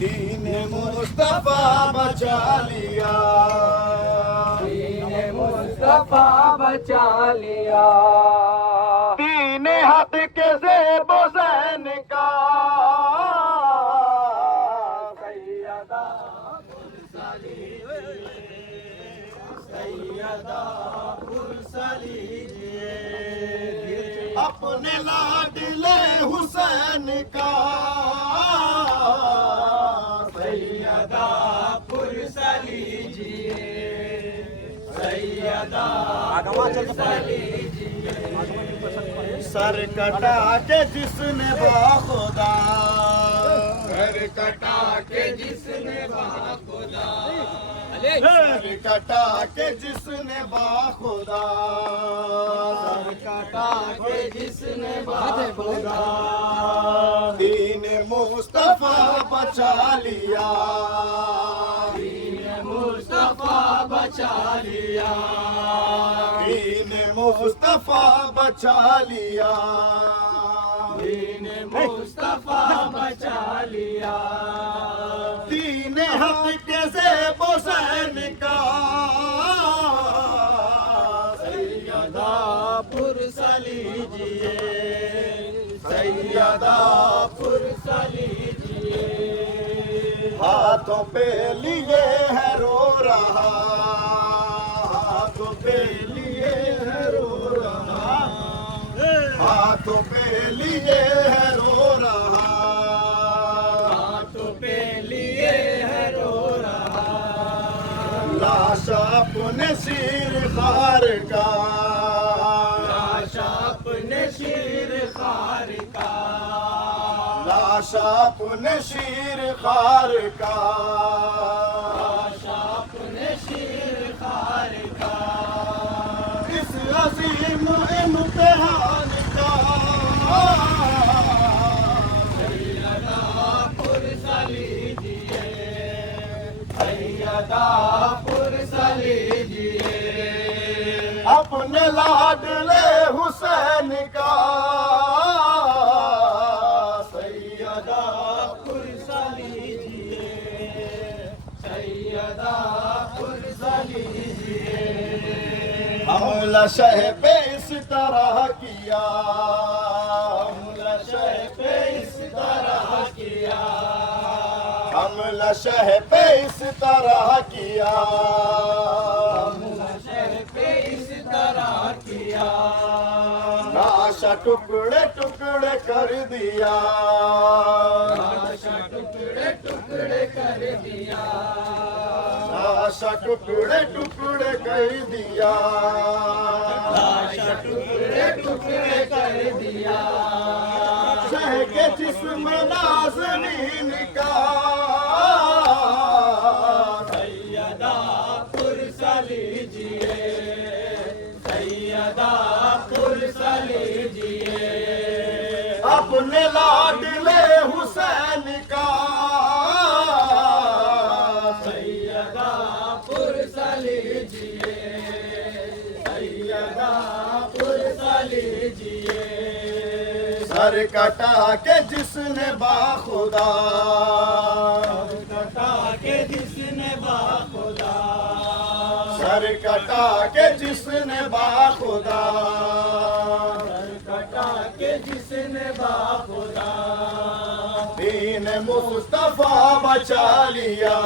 दीन मुस्तफा बचा लिया, दीन मुस्तफा बचा लिया। दीन हद के ज़ेब ज़ैन का सैयदा पुरसली, सैयदा पुरसली अपने लाडले हुसैन का सैयदा पुरसली सैयदा पुरसली सर कटा के जिसने बाखुदा, सर कटा के जिसने बाखुदा, सर कटा के जिसने बाखुदा, सर कटा के जिसने बाखुदा। दीन मुस्तफा बचा लिया, दीन मुस्तफा बचा लिया, दीन मुस्तफा बचा लिया, दीन मुस्तफा बचा लिया। दीन हक के ज़ेब ज़ैन का सैयदा पुरसली सैयदा पुरसली हाथों पे लिए है रो रहा, हाथों पे लिए है रो रहा, हाथों पे लिए है रो रहा, हाथों पे लिए है रो रहा। लाश अपने सिर खार का, लाश अपने सिर खार का, लाश अपने सिर खार का, लाश अपने सिर खार का। इस अजीम इम्तिहान का सैयदा पुरसली सैयदा पुरसली अपने लाडले हुसैन का सैयदा पुरसली सैयदा पुरसली। हमला शह पे इस तरह किया, हमला शह पे इस तरह किया, हमला शह पे इस तरह किया, इस तरह किया। लाशा टुकड़े टुकड़े कर दिया, लाशा टुकड़े टुकड़े कर दिया, लाशा टुकड़े टुकड़े कर दिया, लाशा टुकड़े टुकड़े कर दिया। शह के जिस्म नाज़नीन का सैयदा पुरसली सैयदा पुरसली अपने लाडले हुसैन का सैयदा पुरसली सैयदा पुरसली सर कटा के जिसने बाखुदा, कटा के जिसने बाखुदा, सर कटा के जिसने बाखुदा, कटा के जिसने बाखुदा। दीन मुस्तफा बचा लिया,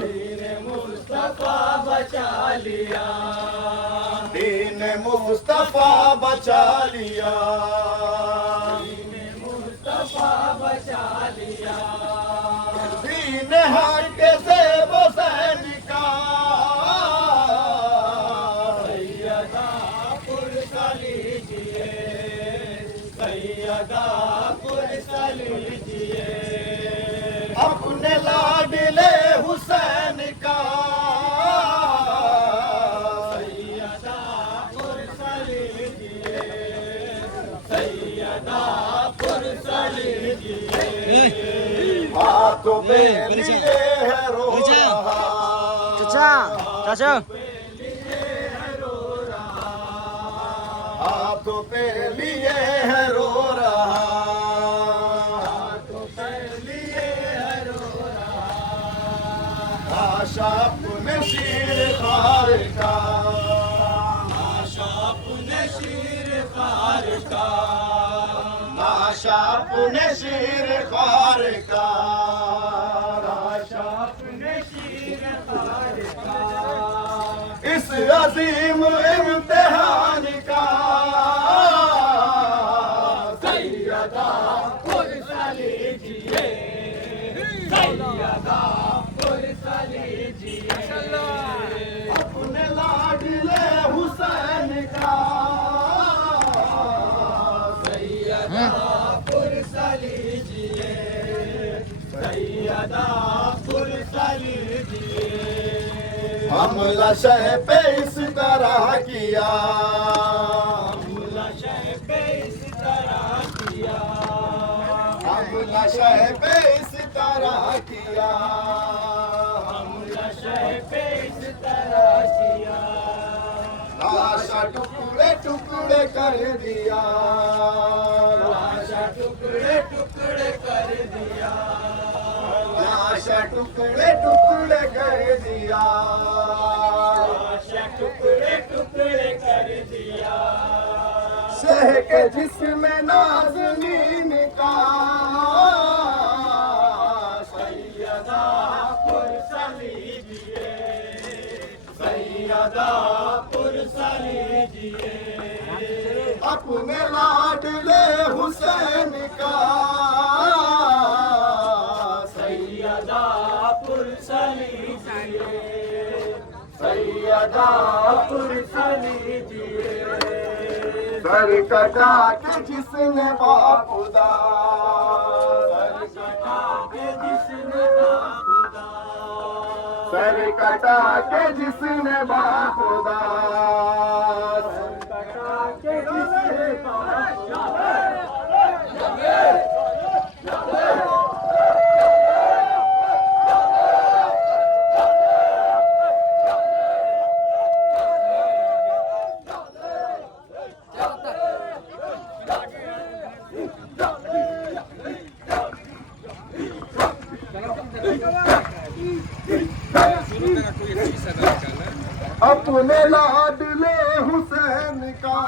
दीन मुस्तफा बचा लिया, दीन मुस्तफा बचा लिया, दीन मुस्तफा बचा लिया। दीन हक से हुसैन का सैयदा पुरसली सैयदा पुरसली अपने लाडले हुसैन का सैयदा पुरसली सैयदा पुरसली हाथों में लिए है रो रहा, चाचा हाथों पे लिए है रो रहा, हाथों पे लिए है खार का, आशा पुणे शीर खार का, आशा पुणे शीर खार का, आशा पुणे शीर खार का, इस अजीम इम्तिहान का सैयदा पुरसली जिए, सैयदा पुरसली जिए, अपने लाडले हुसैन का सैयदा पुरसली जिए, सैयदा पुरसली जिए, हमला शह पे इस तरह किया, हमला शह पे इस तरह किया, हमला शह पे इस तरह किया, हमला शह पे इस तरह किया, लाशा टुकड़े टुकड़े कर दिया, लाशा टुकड़े टुकड़े कर दिया, लाशा टुकड़े टुकड़े कर दिया, लाशा टुकड़े टुकड़े कर दिया, शह के जिसमें नाज़नीन का सैयदा पुरसली जिए, सैयदा पुरसली जिए, अपने लाडले हुसैन का सैयदा पुरसली जिए, सैयदा पुरसली जिए, सर कटा के जिसने बाखुदा, सर कटा के जिसने बाखुदा, सर कटा के जिसने बाखुदा, कटा के जिसने बाखुदा, अपने लाडले हुसैन का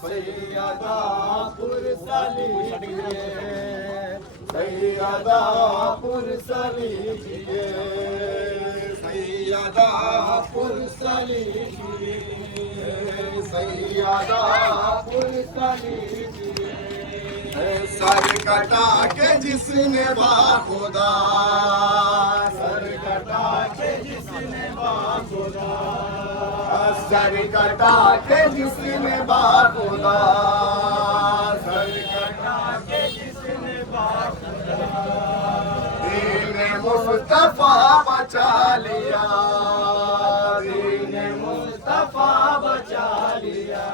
सैयदा पुरसली जिए, सैयदा पुरसली जिए, सैयदा पुरसली जिए, सैयदा पुरसली जिए, सर कटा के जिसने बाखुदा, सर कटा के जिसने बाखुदा, सर कटा के जिसने बाखुदा, सर कटा के जिसने बाखुदा, दीन मुस्तफा बचा लिया, दीन मुस्तफा बचा लिया,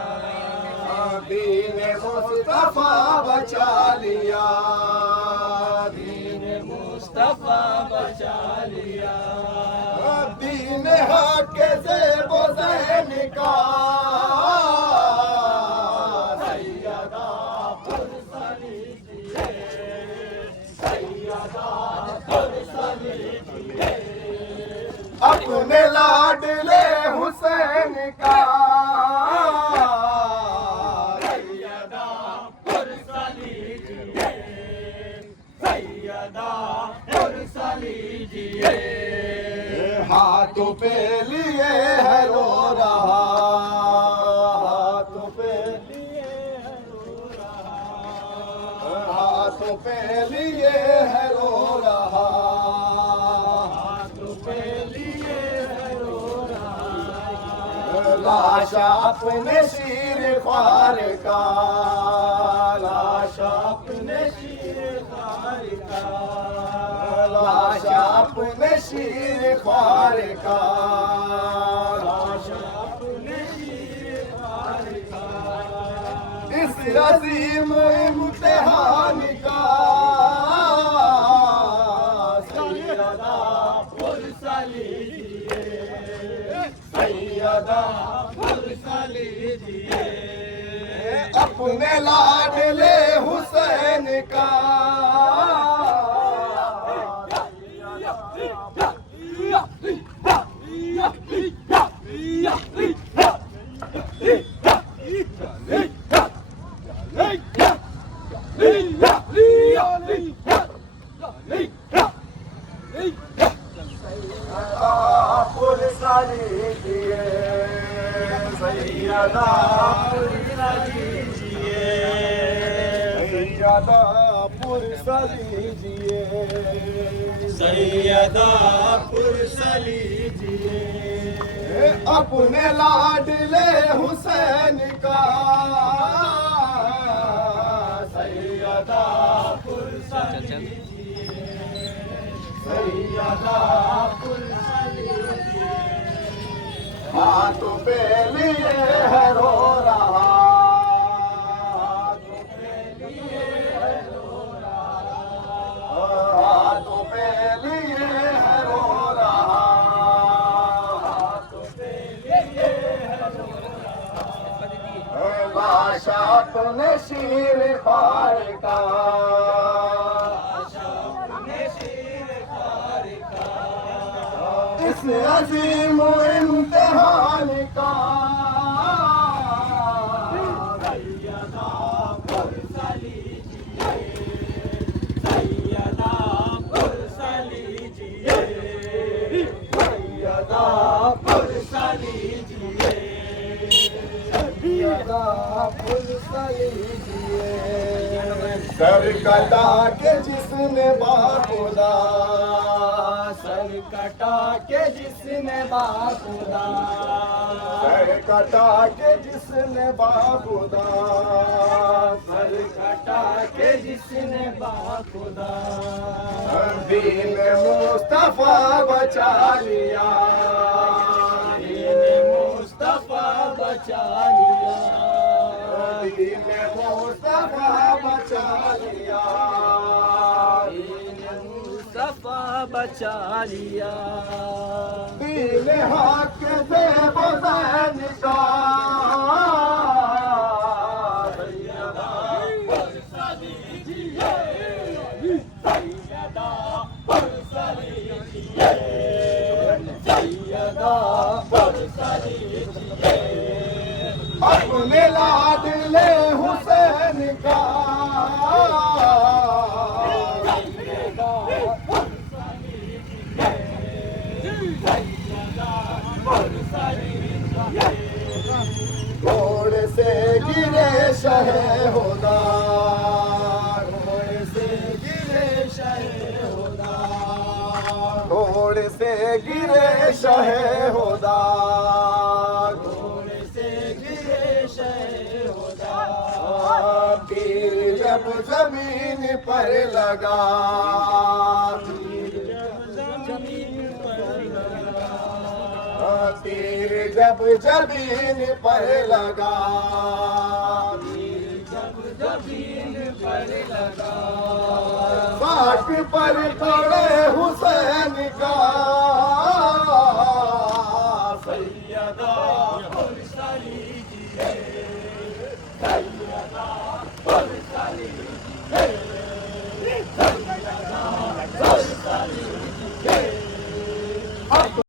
दीन मुस्तफा बचा लिया, दीन मुस्तफा बचा लिया, दीन हक से बोझैन का सैयदा पुरसली जिए, सैयदा पुरसली जिए, अपने लाडले हुसैन का सैयदा पुरसली जिए, सैयदा पुरसली जिए, हाथों पे लिए है रो रहा, हाथों पे हाथों पे लिए है रो रहा, लाशा अपने शीर ख्वार का, लाशा अपने शीर खार का, लाशा अपने शीर ख्वार का, लाशा अपने शीर खार का, इस अजीम इम्तिहान का सैयदा पुरसली जिए, सैयदा पुरसली जिए, अपने लाडले हुसैन का Yeah. पुरसा लीजिए, सैयदा पुरसा लीजिए, सैयदा पुरसा लीजिए, अपने लाडले हुसैन का सैयदा पुरसा लीजिए, सैयदा पुरसा लीजिए, हाथों पे लिए है रो रहा, हाथों पे लिए है रो रहा, हाथों पे लिए है रो रहा, हाथों पे लिए है रो रहा, लाशा अपने शीर फाड़ का, इस अजीम इम्तिहान का सैयदा पुरसा लीजिए, सैयदा पुरसा लीजिए, सैयदा पुरसा लीजिए, सैयदा पुरसा लीजिए, सर कटा के जिसने बाखुदा, सर कटा के जिसने बाखुदा, सर कटा के जिसने बाखुदा, सर कटा के जिसने बाखुदा, दीन मुस्तफा बचा लिया, दीन मुस्तफा बचा लिया, दीन मुस्तफा बचा लिया, दीन मुस्तफा बचा लिया, दीन हक दे बज़ैन का सैयदा पुरसा लीजिए, सैयदा पुरसा लीजिए, सैयदा पुरसा लीजिए, अपने लाडले हुसैन का सैयदा पुरसा लीजिए, सैयदा पुरसा लीजिए, घोड़े से गिरे शहे होदा, घोड़े से गिरे शहे होदा, घोड़े से गिरे शहे होदा, घोड़े से गिरे शहे होदा, तीर जब जमीन पर लगा, जमीन पर लगा, तीर जब जमीन पर लगा, जब जमीन पर लगा, बाट पर खड़े हुसैन का